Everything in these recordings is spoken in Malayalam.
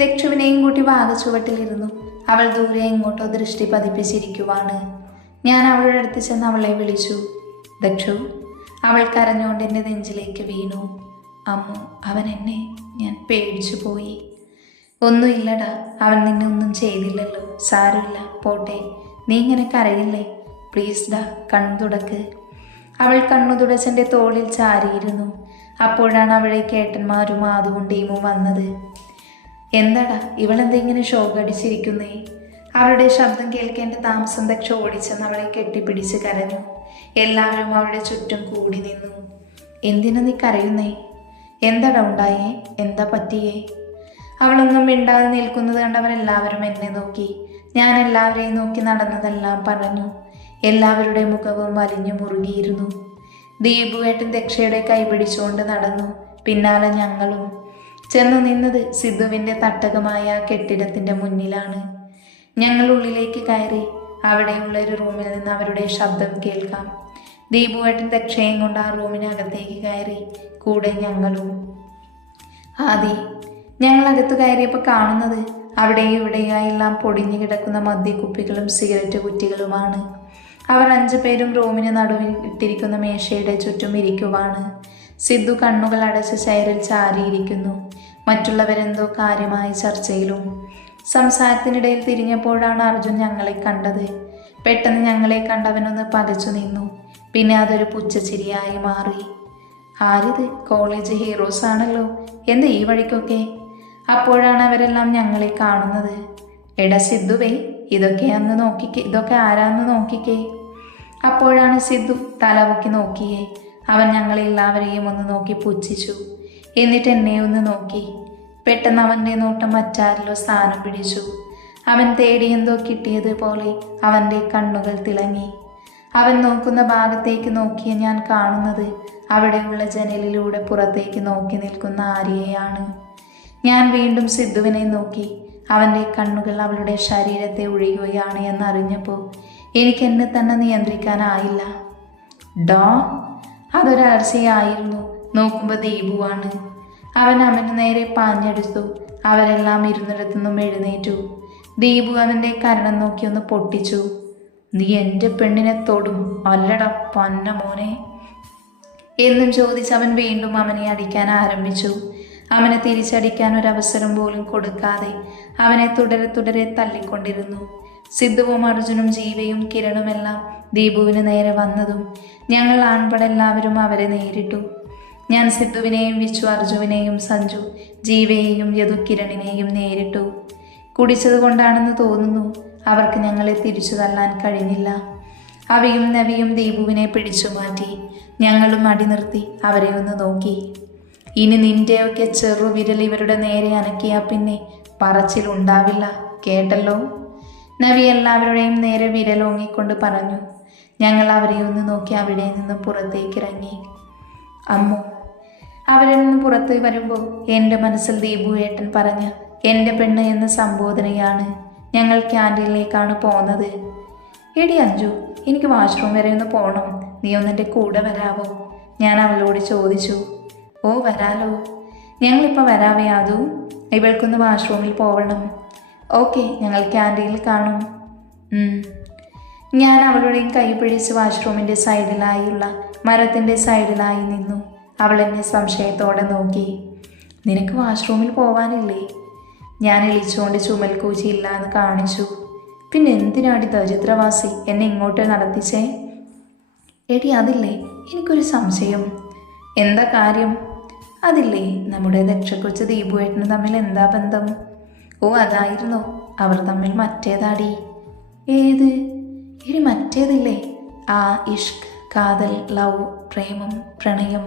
ദക്ഷുവിനെയും കൂട്ടി വാകച്ചുവട്ടിലിരുന്നു. അവൾ ദൂരെ എങ്ങോട്ടോ ദൃഷ്ടി പതിപ്പിച്ചിരിക്കുവാണ്. ഞാൻ അവളുടെ അടുത്ത് ചെന്ന് അവളെ വിളിച്ചു. ദക്ഷു. അവൾ കരഞ്ഞുകൊണ്ട് എൻ്റെ നെഞ്ചിലേക്ക് വീണു. അമ്മു, അവൻ എന്നെ, ഞാൻ പേടിച്ചു പോയി. ഒന്നുമില്ലടാ, അവൻ നിന്നെ ഒന്നും ചെയ്തില്ലല്ലോ, സാരമില്ല, പോട്ടെ. നീ ഇങ്ങനെ കരയില്ലേ, പ്ലീസ് ഡാ, കണ്ണു തുടക്ക്. അവൾ കണ്ണു തുടച്ചെൻ്റെ തോളിൽ ചാരിയിരുന്നു. അപ്പോഴാണ് അവിടേക്ക് ഏട്ടന്മാരും മാധുവും ടീമും വന്നത്. എന്താടാ ഇവളെന്താ ഇങ്ങനെ ഷോക്കടിച്ചിരിക്കുന്നേ? അവളുടെ ശബ്ദം കേൾക്കേണ്ട താമസം ദക്ഷ ഓടിച്ചെന്ന് അവളെ കെട്ടിപ്പിടിച്ച് കരഞ്ഞു. എല്ലാവരും അവളുടെ ചുറ്റും കൂടി നിന്നു. എന്തിനാ നീ കരയുന്നേ? എന്താടാ ഉണ്ടായേ? എന്താ പറ്റിയേ? അവളൊന്നും മിണ്ടാതെ നിൽക്കുന്നത് കണ്ടവരെല്ലാവരും എന്നെ നോക്കി. ഞാൻ എല്ലാവരെയും നോക്കി നടന്നതെല്ലാം പറഞ്ഞു. എല്ലാവരുടെ മുഖവും വലിഞ്ഞു മുറുകിയിരുന്നു. ദീപുവേട്ടൻ ദക്ഷയുടെ കൈ പിടിച്ചുകൊണ്ട് നടന്നു. പിന്നാലെ ഞങ്ങളും. ചെന്നു നിന്നത് സിദ്ധുവിൻ്റെ തട്ടകമായ കെട്ടിടത്തിൻ്റെ മുന്നിലാണ്. ഞങ്ങൾ ഉള്ളിലേക്ക് കയറി. അവിടെയുള്ള ഒരു റൂമിൽ നിന്ന് അവരുടെ ശബ്ദം കേൾക്കാം. ദീപുവേട്ടൻ ദക്ഷയും കൊണ്ട് ആ റൂമിനകത്തേക്ക് കയറി. കൂടെ ഞങ്ങളും. ആദി. ഞങ്ങൾ അകത്ത് കയറിയപ്പോൾ കാണുന്നത് അവിടെയും ഇവിടെയായെല്ലാം പൊടിഞ്ഞു കിടക്കുന്ന മദ്യക്കുപ്പികളും സിഗരറ്റ് കുറ്റികളുമാണ്. അവർ 5 പേരും റൂമിന് നടുവിൽ ഇട്ടിരിക്കുന്ന മേശയുടെ ചുറ്റും ഇരിക്കുവാണ്. സിദ്ധു കണ്ണുകൾ അടച്ച് ചെയറിൽ ചാരിയിരിക്കുന്നു. മറ്റുള്ളവരെന്തോ കാര്യമായ ചർച്ചയിലും. സംസാരത്തിനിടയിൽ തിരിഞ്ഞപ്പോഴാണ് അർജുൻ ഞങ്ങളെ കണ്ടത്. പെട്ടെന്ന് ഞങ്ങളെ കണ്ടവനൊന്ന് പകച്ചു നിന്നു. പിന്നെ അതൊരു പുച്ഛച്ചിരിയായി മാറി. ആരിത്? കോളേജ് ഹീറോസ് ആണല്ലോ, എന്താ ഈ വഴിക്കൊക്കെ? അപ്പോഴാണ് അവരെല്ലാം ഞങ്ങളെ കാണുന്നത്. എടാ സിദ്ധുവേ, ഇതൊക്കെ ആരാന്ന് നോക്കിക്കേ. അപ്പോഴാണ് സിദ്ധു തലപൊക്കി നോക്കിയേ. അവൻ ഞങ്ങളെല്ലാവരെയും ഒന്ന് നോക്കി പുച്ഛിച്ചു. എന്നിട്ട് എന്നെ ഒന്ന് നോക്കി. പെട്ടെന്ന് അവൻ്റെ നോട്ടം മറ്റാരിലോ സ്ഥാനം പിടിച്ചു. അവൻ തേടിയെന്തോ കിട്ടിയതുപോലെ അവൻ്റെ കണ്ണുകൾ തിളങ്ങി. അവൻ നോക്കുന്ന ഭാഗത്തേക്ക് നോക്കിയ ഞാൻ കാണുന്നത് അവിടെയുള്ള ജനലിലൂടെ പുറത്തേക്ക് നോക്കി നിൽക്കുന്ന ആര്യയാണ്. ഞാൻ വീണ്ടും സിദ്ധുവിനെ നോക്കി. അവൻ്റെ കണ്ണുകൾ അവളുടെ ശരീരത്തെ ഒഴുകുകയാണ് എന്നറിഞ്ഞപ്പോൾ എനിക്ക് എന്നെ തന്നെ നിയന്ത്രിക്കാനായില്ല. ഡോ. അതൊരർച്ചയായിരുന്നു. നോക്കുമ്പോൾ ദീപുവാണ്. അവന് നേരെ പാഞ്ഞെടുത്തു. അവരെല്ലാം ഇരുന്നിടത്തുനിന്നും എഴുന്നേറ്റു. ദീപു അവൻ്റെ കരണം നോക്കി ഒന്ന് പൊട്ടിച്ചു. നീ എൻ്റെ പെണ്ണിനെ തൊടും അല്ലട പന്ന മോനെ എന്നും ചോദിച്ച് അവൻ വീണ്ടും അവനെ അടിക്കാൻ ആരംഭിച്ചു. അവനെ തിരിച്ചടിക്കാൻ ഒരവസരം പോലും കൊടുക്കാതെ അവനെ തുടരെ തള്ളിക്കൊണ്ടിരുന്നു. സിദ്ധുവും അർജുനും ജീവയും കിരണുമെല്ലാം ദീപുവിന് നേരെ വന്നതും ഞങ്ങൾ ആൺപടെല്ലാവരും അവരെ നേരിട്ടു. ഞാൻ സിദ്ധുവിനെയും വിച്ചു, അർജുവിനെയും സഞ്ജു, ജീവയെയും യദു, കിരണിനെയും നേരിട്ടു. കുടിച്ചത് കൊണ്ടാണെന്ന് തോന്നുന്നു അവർക്ക് ഞങ്ങളെ തിരിച്ചു തള്ളാൻ കഴിഞ്ഞില്ല. അവയും നവിയും ദീപുവിനെ പിടിച്ചു മാറ്റി. ഞങ്ങളും അടി നിർത്തി അവരെ ഒന്ന് നോക്കി. ഇനി നിന്റെയൊക്കെ ചെറുവിരൽ ഇവരുടെ നേരെ അനക്കിയാൽ പിന്നെ പറച്ചിലുണ്ടാവില്ല, കേട്ടല്ലോ? നവി എല്ലാവരുടെയും നേരെ വിരലോങ്ങിക്കൊണ്ട് പറഞ്ഞു. ഞങ്ങൾ അവരെ ഒന്ന് നോക്കി അവിടെ നിന്ന് പുറത്തേക്കിറങ്ങി. അമ്മു. അവരിൽ നിന്ന് പുറത്ത് വരുമ്പോൾ എൻ്റെ മനസ്സിൽ ദീപുവേട്ടൻ പറഞ്ഞ എൻ്റെ പെണ്ണ് എന്ന സംബോധനയാണ്. ഞങ്ങൾ ക്യാൻറ്റീനിലേക്കാണ് പോകുന്നത്. എടി അഞ്ജു, എനിക്ക് വാഷ്റൂം വരെ ഒന്ന് പോകണം, നീ ഒന്നെൻ്റെ കൂടെ വരാവോ? ഞാൻ അവളോട് ചോദിച്ചു. ഓ വരാലോ, ഞങ്ങളിപ്പോൾ വരാവേ ആദു, ഇവൾക്കൊന്ന് വാഷ്റൂമിൽ പോകണം. ഓക്കെ, ഞങ്ങൾ ക്യാൻറ്റീനിൽ കാണും. ഞാൻ അവളുടെയും കൈ പിടിച്ച് വാഷ്റൂമിൻ്റെ സൈഡിലായുള്ള മരത്തിൻ്റെ സൈഡിലായി നിന്നു. അവൾ എന്നെ സംശയത്തോടെ നോക്കി. നിനക്ക് വാഷ്റൂമിൽ പോവാനില്ലേ? ഞാൻ എളിച്ചുകൊണ്ട് ചുമൽക്കൂച്ചി ഇല്ലാന്ന് കാണിച്ചു. പിന്നെ എന്തിനാടി ദരിദ്രവാസി എന്നെ ഇങ്ങോട്ട് നടത്തിച്ചേ? എടി അതില്ലേ, എനിക്കൊരു സംശയം. എന്താ കാര്യം? അതില്ലേ, നമ്മുടെ ദക്ഷക്കൊച്ച് ദീപുവേട്ടനും തമ്മിൽ എന്താ ബന്ധം? ഓ അതായിരുന്നോ, അവർ തമ്മിൽ മറ്റേതാടി. ഏത്? ഇനി മറ്റേതില്ലേ, ആ ഇഷ്ക്, കാതൽ, ലവ്, പ്രേമം, പ്രണയം.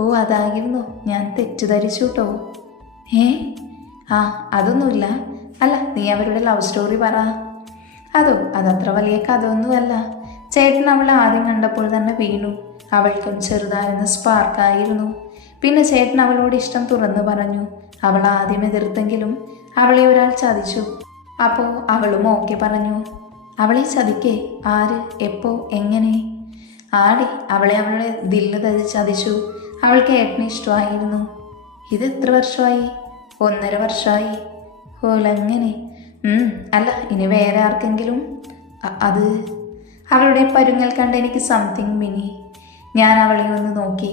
ഓ അതായിരുന്നു, ഞാൻ തെറ്റിദ്ധരിച്ചു കേട്ടോ. അതൊന്നുമില്ല. അല്ല, നീ അവരുടെ ലവ് സ്റ്റോറി പറ. അതത്ര വലിയ കഥയൊന്നുമല്ല. ചേട്ടൻ അവളെ ആദ്യം കണ്ടപ്പോൾ തന്നെ വീണു. അവൾക്കും ചെറുതായിരുന്ന സ്പാർക്കായിരുന്നു. പിന്നെ ചേട്ടൻ അവളോട് ഇഷ്ടം തുറന്നു പറഞ്ഞു. അവൾ ആദ്യം എതിർത്തെങ്കിലും അവളെ ഒരാൾ ചതിച്ചു. അപ്പോൾ അവളും ഓക്കെ പറഞ്ഞു. അവളെ ചതിക്കേ? ആര്? എപ്പോ? എങ്ങനെ? ആടി, അവളുടെ ദില്ല് ചതിച്ചു. അവൾക്ക് ഏട്ടനെ ഇഷ്ടമായിരുന്നു. ഇത് എത്ര വർഷമായി? ഓ 1.5 വർഷമായി. ഓലങ്ങനെ. അല്ല, ഇനി വേറെ ആർക്കെങ്കിലും? അത് അവളുടെ പരുങ്ങൽ കണ്ട് എനിക്ക് സംതിങ് മിനി. ഞാൻ അവളെ ഒന്ന് നോക്കി.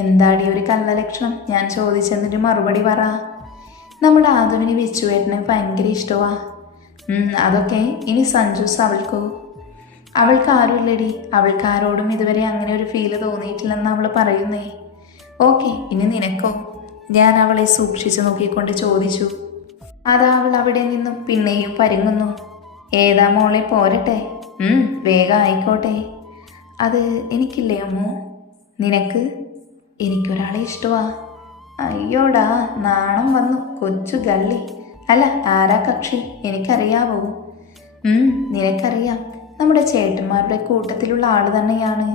എന്താടി ഒരു കള്ളലക്ഷണം? ഞാൻ ചോദിച്ചെന്നിട്ട് മറുപടി പറ. നമ്മുടെ ആദവിന് വിച്ചുവേട്ടനെ ഭയങ്കര ഇഷ്ടമാ. അതൊക്കെ ഇനി സഞ്ജൂസ് അവൾക്കോ? അവൾക്ക് ആരുമില്ലടി. അവൾക്ക് ആരോടും ഇതുവരെ അങ്ങനെ ഒരു ഫീല് തോന്നിയിട്ടില്ലെന്ന് അവൾ പറയുന്നേ. ഓക്കെ, ഇനി നിനക്കോ? ഞാൻ അവളെ സൂക്ഷിച്ചു നോക്കിക്കൊണ്ട് ചോദിച്ചു. അതാ അവൾ അവിടെ നിന്നും പിന്നെയും പരുങ്ങുന്നു. ഏതാ മോളെ, പോരട്ടെ? വേഗം ആയിക്കോട്ടെ. അത് എനിക്കില്ലേ അമ്മോ? നിനക്ക്? എനിക്കൊരാളെ ഇഷ്ടമാ. അയ്യോടാ, നാണം വന്നു, കൊച്ചു ഗള്ളി. അല്ല, ആരാ കക്ഷി? എനിക്കറിയാവോ? നിനക്കറിയാം, നമ്മുടെ ചേട്ടന്മാരുടെ കൂട്ടത്തിലുള്ള ആൾ തന്നെയാണ്.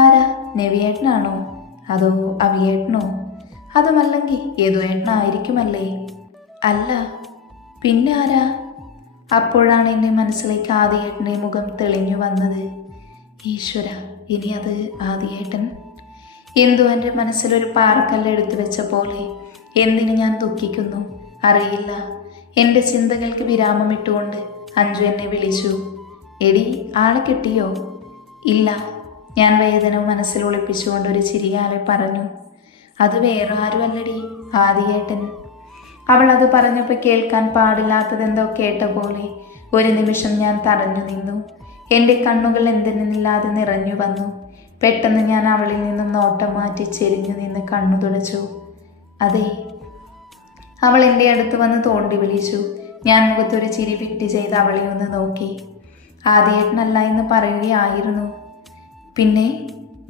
ആരാ? നവിയേട്ടനാണോ അതോ അവിയേട്ടനോ? അതുമല്ലെങ്കിൽ യദുവേട്ടനായിരിക്കുമല്ലേ? അല്ല, പിന്നെ ആരാ? അപ്പോഴാണ് എൻ്റെ മനസ്സിലേക്ക് ആദിയേട്ടൻ്റെ മുഖം തെളിഞ്ഞു വന്നത്. ഈശ്വര, ഇനി അത് ആദിയേട്ടൻ? എന്തോ എൻ്റെ മനസ്സിലൊരു പാറക്കല്ല് എടുത്തു വെച്ച പോലെ. എന്തിന് ഞാൻ ദുഃഖിക്കുന്നു അറിയില്ല. എൻ്റെ ചിന്തകൾക്ക് വിരാമം ഇട്ടുകൊണ്ട് അഞ്ജു എന്നെ വിളിച്ചു. എടി, ആളെ കിട്ടിയോ? ഇല്ല. ഞാൻ വേദന മനസ്സിൽ ഒളിപ്പിച്ചുകൊണ്ട് ഒരു ചിരിയാലെ പറഞ്ഞു. അത് വേറെ ആരുമല്ലടി, ആദിയേട്ടൻ. അവൾ അത് പറഞ്ഞപ്പോൾ കേൾക്കാൻ പാടില്ലാത്തതെന്തോ കേട്ട പോലെ ഒരു നിമിഷം ഞാൻ തടഞ്ഞു നിന്നു. എൻ്റെ കണ്ണുകൾ എന്തെന്നില്ലാതെ നിറഞ്ഞു വന്നു. പെട്ടെന്ന് ഞാൻ അവളിൽ നിന്നും നോട്ടം മാറ്റി ചെരിഞ്ഞു നിന്ന് കണ്ണു തുടച്ചു. അതെ. അവൾ എൻ്റെ അടുത്ത് വന്ന് തോണ്ടി വിളിച്ചു. ഞാൻ മുഖത്തൊരു ചിരി ഫിറ്റ് ചെയ്ത് അവളെ ഒന്ന് നോക്കി. ആദിയേട്ടനല്ല എന്ന് പറയുകയായിരുന്നു. പിന്നെ?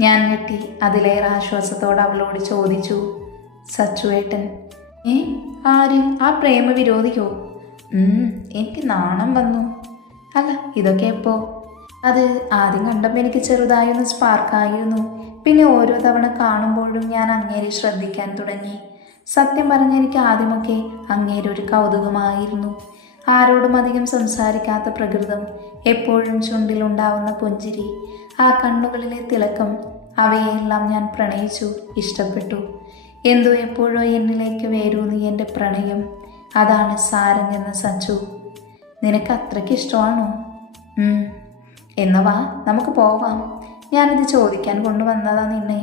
ഞാൻ ഞെട്ടി അതിലേറെ ആശ്വാസത്തോടെ അവളോട് ചോദിച്ചു. സച്ചുവേട്ടൻ. ആര്? ആ പ്രേമവിരോധിയോ? എനിക്ക് നാണം വന്നു. അല്ല, ഇതൊക്കെ എപ്പോ? അത് ആദ്യം കണ്ടപ്പോൾ എനിക്ക് ചെറുതായൊന്ന് സ്പാർക്കായിരുന്നു. പിന്നെ ഓരോ തവണ കാണുമ്പോഴും ഞാൻ അങ്ങേരെ ശ്രദ്ധിക്കാൻ തുടങ്ങി. സത്യം പറഞ്ഞ എനിക്ക് ആദ്യമൊക്കെ അങ്ങേരെ ഒരു കൗതുകമായിരുന്നു. ആരോടും അധികം സംസാരിക്കാത്ത പ്രകൃതം, എപ്പോഴും ചുണ്ടിലുണ്ടാവുന്ന പുഞ്ചിരി, ആ കണ്ണുകളിലെ തിളക്കം, അവയെല്ലാം ഞാൻ പ്രണയിച്ചു, ഇഷ്ടപ്പെട്ടു. എന്തോ എപ്പോഴോ എന്നിലേക്ക് വേരൂന്നി എൻ്റെ പ്രണയം. അതാണ് സാരംഗ് എന്ന സച്ചു. നിനക്ക് അത്രയ്ക്ക് ഇഷ്ടമാണോ? എന്നവാ, നമുക്ക് പോവാം. ഞാനിത് ചോദിക്കാൻ കൊണ്ടുവന്നതാ നിന്നെ.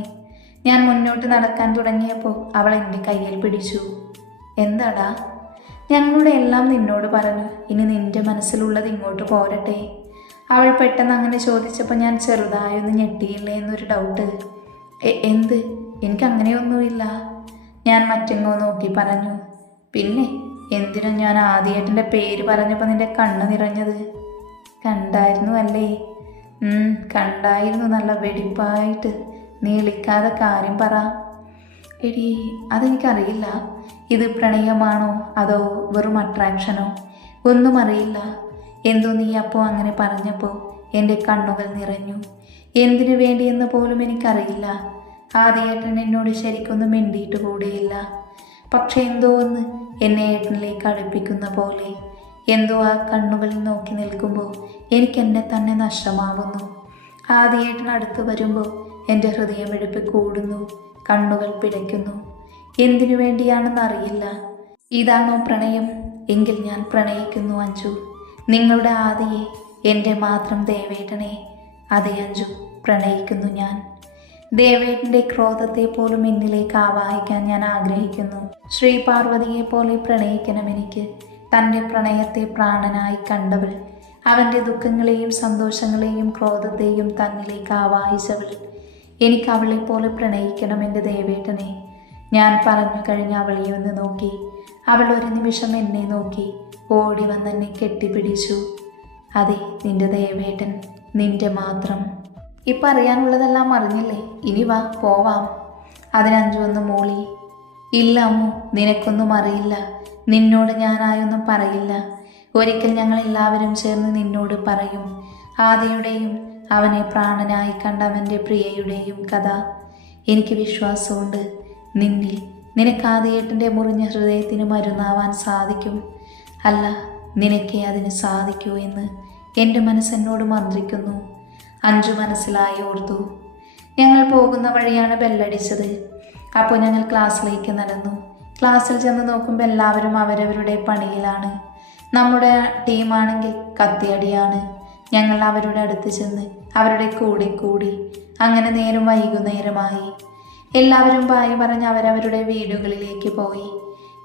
ഞാൻ മുന്നോട്ട് നടക്കാൻ തുടങ്ങിയപ്പോൾ അവൾ എൻ്റെ കയ്യിൽ പിടിച്ചു. എന്താടാ? ഞങ്ങളുടെ എല്ലാം നിന്നോട് പറഞ്ഞു. ഇനി നിന്റെ മനസ്സിലുള്ളത് ഇങ്ങോട്ട് പോരട്ടെ. അവൾ പെട്ടെന്ന് അങ്ങനെ ചോദിച്ചപ്പോൾ ഞാൻ ചെറുതായൊന്ന് ഞെട്ടിയില്ലേ എന്നൊരു ഡൗട്ട്. എന്ത്? എനിക്കങ്ങനെയൊന്നുമില്ല. ഞാൻ മറ്റെങ്ങോ നോക്കി പറഞ്ഞു. പിന്നെ എന്തിനാ ഞാൻ ആദിയേട്ടൻ്റെ പേര് പറഞ്ഞപ്പോൾ നിന്റെ കണ്ണ് നിറഞ്ഞത്? കണ്ടായിരുന്നു അല്ലേ? കണ്ടായിരുന്നു, നല്ല വെടിപ്പായിട്ട്. നീ വിളിക്കാതെ കാര്യം പറ. എടി, അതെനിക്കറിയില്ല. ഇത് പ്രണയമാണോ അതോ വെറും അട്രാക്ഷനോ? ഒന്നും അറിയില്ല. എന്തോ നീ അപ്പോൾ അങ്ങനെ പറഞ്ഞപ്പോൾ എൻ്റെ കണ്ണുകൾ നിറഞ്ഞു. എന്തിനു വേണ്ടിയെന്ന് പോലും എനിക്കറിയില്ല. ആദിയേട്ടൻ എന്നോട് ശരിക്കൊന്നും മിണ്ടിയിട്ട് കൂടിയില്ല. പക്ഷെ എന്തോ ഒന്ന് എന്നെ ഏട്ടനിലേക്ക് അടുപ്പിക്കുന്ന പോലെ. എന്തോ ആ കണ്ണുകളിൽ നോക്കി നിൽക്കുമ്പോൾ എനിക്ക് എന്നെ തന്നെ നഷ്ടമാവുന്നു. ആദിയേട്ടൻ അടുത്ത് വരുമ്പോൾ എൻ്റെ ഹൃദയമിടിപ്പ് കൂടുന്നു, കണ്ണുകൾ പിടയ്ക്കുന്നു. എന്തിനു വേണ്ടിയാണെന്ന് അറിയില്ല. ഇതാണോ പ്രണയം? എങ്കിൽ ഞാൻ പ്രണയിക്കുന്നു അഞ്ജു. നിങ്ങളുടെ ആദിയെ, എൻ്റെ മാത്രം ദേവേട്ടനെ. അതെ അഞ്ജു, പ്രണയിക്കുന്നു ഞാൻ. ദേവേട്ടൻ്റെ ക്രോധത്തെ പോലും എന്നിലേക്ക് ആവാഹിക്കാൻ ഞാൻ ആഗ്രഹിക്കുന്നു. ശ്രീ പാർവതിയെ പോലെ പ്രണയിക്കണം എനിക്ക്. തൻ്റെ പ്രണയത്തെ പ്രാണനായി കണ്ടവൾ, അവൻ്റെ ദുഃഖങ്ങളെയും സന്തോഷങ്ങളെയും ക്രോധത്തെയും തന്നിലേക്ക് ആവാഹിച്ചവൾ. എനിക്ക് അവളെപ്പോലെ പ്രണയിക്കണം എൻ്റെ ദേവേട്ടനെ. ഞാൻ പറഞ്ഞു കഴിഞ്ഞ് അവളെ ഒന്ന് നോക്കി. അവൾ ഒരു നിമിഷം എന്നെ നോക്കി ഓടി വന്നെന്നെ കെട്ടിപ്പിടിച്ചു. അതെ, നിന്റെ ദേവേട്ടൻ, നിന്റെ മാത്രം. ഇപ്പം അറിയാനുള്ളതെല്ലാം അറിഞ്ഞില്ലേ? ഇനി വാ, പോവാം. അതിനഞ്ചു ഒന്ന് മൂളി. ഇല്ല അമ്മു, നിനക്കൊന്നും അറിയില്ല. നിന്നോട് ഞാനായൊന്നും പറയില്ല. ഒരിക്കൽ ഞങ്ങൾ എല്ലാവരും ചേർന്ന് നിന്നോട് പറയും. ആദിയുടെയും അവനെ പ്രാണനായി കണ്ട അവൻ്റെ പ്രിയയുടെയും കഥ. എനിക്ക് വിശ്വാസമുണ്ട് നിന്നിൽ. നിനക്ക് ആദിയേട്ടൻ്റെ മുറിഞ്ഞ ഹൃദയത്തിന് മരുന്നാവാൻ സാധിക്കും. അല്ല, നിനക്കേ അതിന് സാധിക്കൂ എന്ന് എൻ്റെ മനസ്സെന്നോട് മന്ത്രിക്കുന്നു. അഞ്ജു മനസ്സിലായി ഓർത്തു. ഞങ്ങൾ പോകുന്ന വഴിയാണ് ബെല്ലടിച്ചത്. അപ്പോൾ ഞങ്ങൾ ക്ലാസ്സിലേക്ക് നടന്നു. ക്ലാസ്സിൽ ചെന്ന് നോക്കുമ്പോൾ എല്ലാവരും അവരവരുടെ പണിയിലാണ്. നമ്മുടെ ടീമാണെങ്കിൽ കത്തിയടിയാണ്. ഞങ്ങൾ അവരുടെ അടുത്ത് ചെന്ന് അവരുടെ കൂടെ കൂടി. അങ്ങനെ നേരം വൈകുന്നേരമായി. എല്ലാവരും ബായ് പറഞ്ഞ് അവരവരുടെ വീടുകളിലേക്ക് പോയി.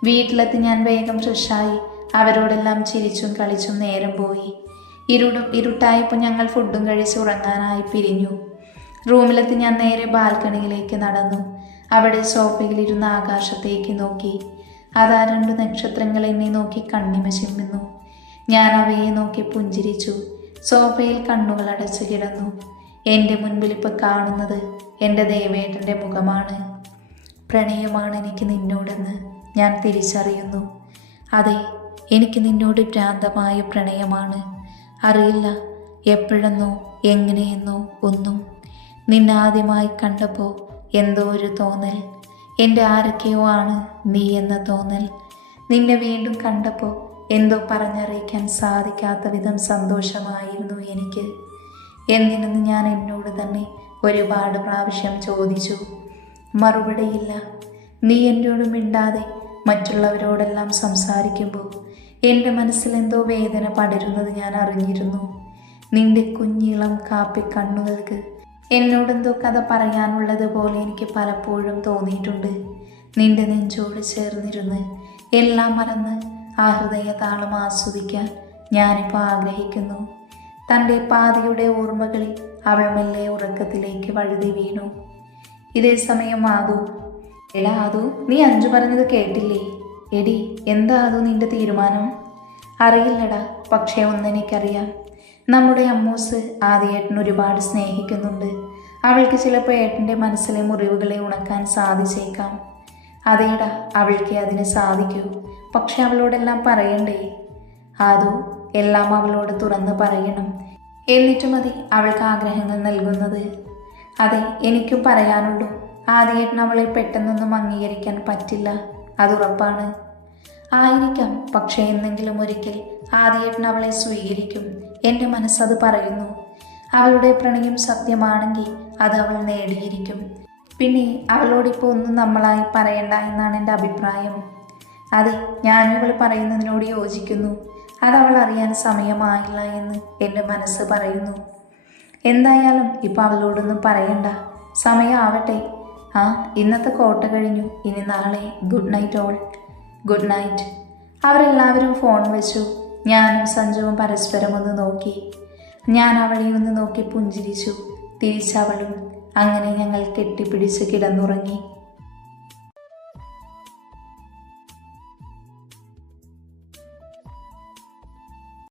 വീട്ടിലെത്തി ഞാൻ വേഗം ഫ്രഷായി അവരോടെല്ലാം ചിരിച്ചും കളിച്ചും നേരം പോയി. ഇരുട്ടായപ്പോൾ ഞങ്ങൾ ഫുഡും കഴിച്ച് ഉറങ്ങാനായി പിരിഞ്ഞു. റൂമിലെത്തി ഞാൻ നേരെ ബാൽക്കണിയിലേക്ക് നടന്നു. അവിടെ സോഫയിലിരുന്ന് ആകാശത്തേക്ക് നോക്കി. അതാ 2 നക്ഷത്രങ്ങൾ എന്നെ നോക്കി കണ്ണിമ ചിമ്മുന്നു. ഞാൻ അവയെ നോക്കി പുഞ്ചിരിച്ചു. സോഫയിൽ കണ്ണുകൾ അടച്ചു കിടന്നു. എൻ്റെ മുൻപിൽ ഇപ്പോൾ കാണുന്നത് എൻ്റെ ദേവേട്ടൻ്റെ മുഖമാണ്. പ്രണയമാണ് എനിക്ക് നിന്നോടെന്ന് ഞാൻ തിരിച്ചറിയുന്നു. അതെ, എനിക്ക് നിന്നോട് ഭ്രാന്തമായ പ്രണയമാണ്. അറിയില്ല എപ്പോഴെന്നോ എങ്ങനെയെന്നോ ഒന്നും. നിന്നാദ്യമായി കണ്ടപ്പോൾ എന്തോ ഒരു തോന്നൽ. എൻ്റെ ആരൊക്കെയോ ആണ് നീ എന്ന തോന്നൽ. നിന്നെ വീണ്ടും കണ്ടപ്പോൾ എന്തോ പറഞ്ഞറിയിക്കാൻ സാധിക്കാത്ത വിധം സന്തോഷമായിരുന്നു എനിക്ക്. എന്തിനെന്ന് ഞാൻ എന്നോട് തന്നെ ഒരുപാട് പ്രാവശ്യം ചോദിച്ചു. മറുപടിയില്ല. നീ എന്നോട് മിണ്ടാതെ മറ്റുള്ളവരോടെല്ലാം സംസാരിക്കുമ്പോൾ എൻ്റെ മനസ്സിൽ എന്തോ വേദന പടരുന്നത് ഞാൻ അറിഞ്ഞിരുന്നു. നിന്റെ കുഞ്ഞിളം കാപ്പി കണ്ണുകൾക്ക് എന്നോടെന്തോ കഥ പറയാനുള്ളത് പോലെ എനിക്ക് പലപ്പോഴും തോന്നിയിട്ടുണ്ട്. നിന്റെ നെഞ്ചോട് ചേർന്നിരുന്ന് എല്ലാം മറന്ന് ആ ഹൃദയ താളം ആസ്വദിക്കാൻ ഞാനിപ്പോൾ ആഗ്രഹിക്കുന്നു. തൻ്റെ പാതിയുടെ ഓർമ്മകളിൽ അവൾ മെല്ലെ ഉറക്കത്തിലേക്ക് വഴുതി വീണു. ഇതേ സമയം ആദു, എടാ ആദു, നീ അഞ്ചു പറഞ്ഞത് കേട്ടില്ലേ? എടി, എന്താ ആദു നിന്റെ തീരുമാനം? അറിയില്ലടാ, പക്ഷേ ഒന്നെനിക്കറിയാം. നമ്മുടെ അമ്മൂസ് ആദ്യ ഒരുപാട് സ്നേഹിക്കുന്നുണ്ട്. അവൾക്ക് ചിലപ്പോൾ ഏട്ടൻ്റെ മനസ്സിലെ മുറിവുകളെ ഉണക്കാൻ സാധിച്ചേക്കാം. അതേടാ, അവൾക്ക് അതിന് സാധിക്കൂ. പക്ഷെ അവളോടെല്ലാം പറയണ്ടേ ആദു? എല്ലാം അവളോട് തുറന്ന് പറയണം. എന്നിട്ട് മതി അവൾക്ക് ആഗ്രഹങ്ങൾ നൽകുന്നത്. അതെ, എനിക്കും പറയാനുള്ളൂ. ആദ്യേട്ടൻ അവളെ പെട്ടെന്നൊന്നും അംഗീകരിക്കാൻ പറ്റില്ല, അതുറപ്പാണ്. ആയിരിക്കാം, പക്ഷേ എന്നെങ്കിലും ഒരിക്കൽ ആദ്യേട്ടൻ അവളെ സ്വീകരിക്കും. എൻ്റെ മനസ്സത് പറയുന്നു. അവളുടെ പ്രണയം സത്യമാണെങ്കിൽ അത് അവൾ നേടിയിരിക്കും. പിന്നെ അവളോടിപ്പോൾ ഒന്നും നമ്മളായി പറയണ്ട എന്നാണ് എൻ്റെ അഭിപ്രായം. അതെ, ഞാനും അവൾ പറയുന്നതിനോട് യോജിക്കുന്നു. അതവൾ അറിയാൻ സമയമായില്ല എന്ന് എൻ്റെ മനസ്സ് പറയുന്നു. എന്തായാലും ഇപ്പം അവളോടൊന്നും പറയണ്ട, സമയമാവട്ടെ. ആ, ഇന്നത്തെ കോട്ട കഴിഞ്ഞു. ഇനി നാളെ good night all. Good night. അവരെല്ലാവരും ഫോൺ വെച്ചു. ഞാനും സഞ്ജുവും പരസ്പരം ഒന്ന് നോക്കി. ഞാൻ അവളെ ഒന്ന് നോക്കി പുഞ്ചിരിച്ചു. തിരിച്ചവളും. അങ്ങനെ ഞങ്ങൾ കെട്ടിപ്പിടിച്ച് കിടന്നുറങ്ങി.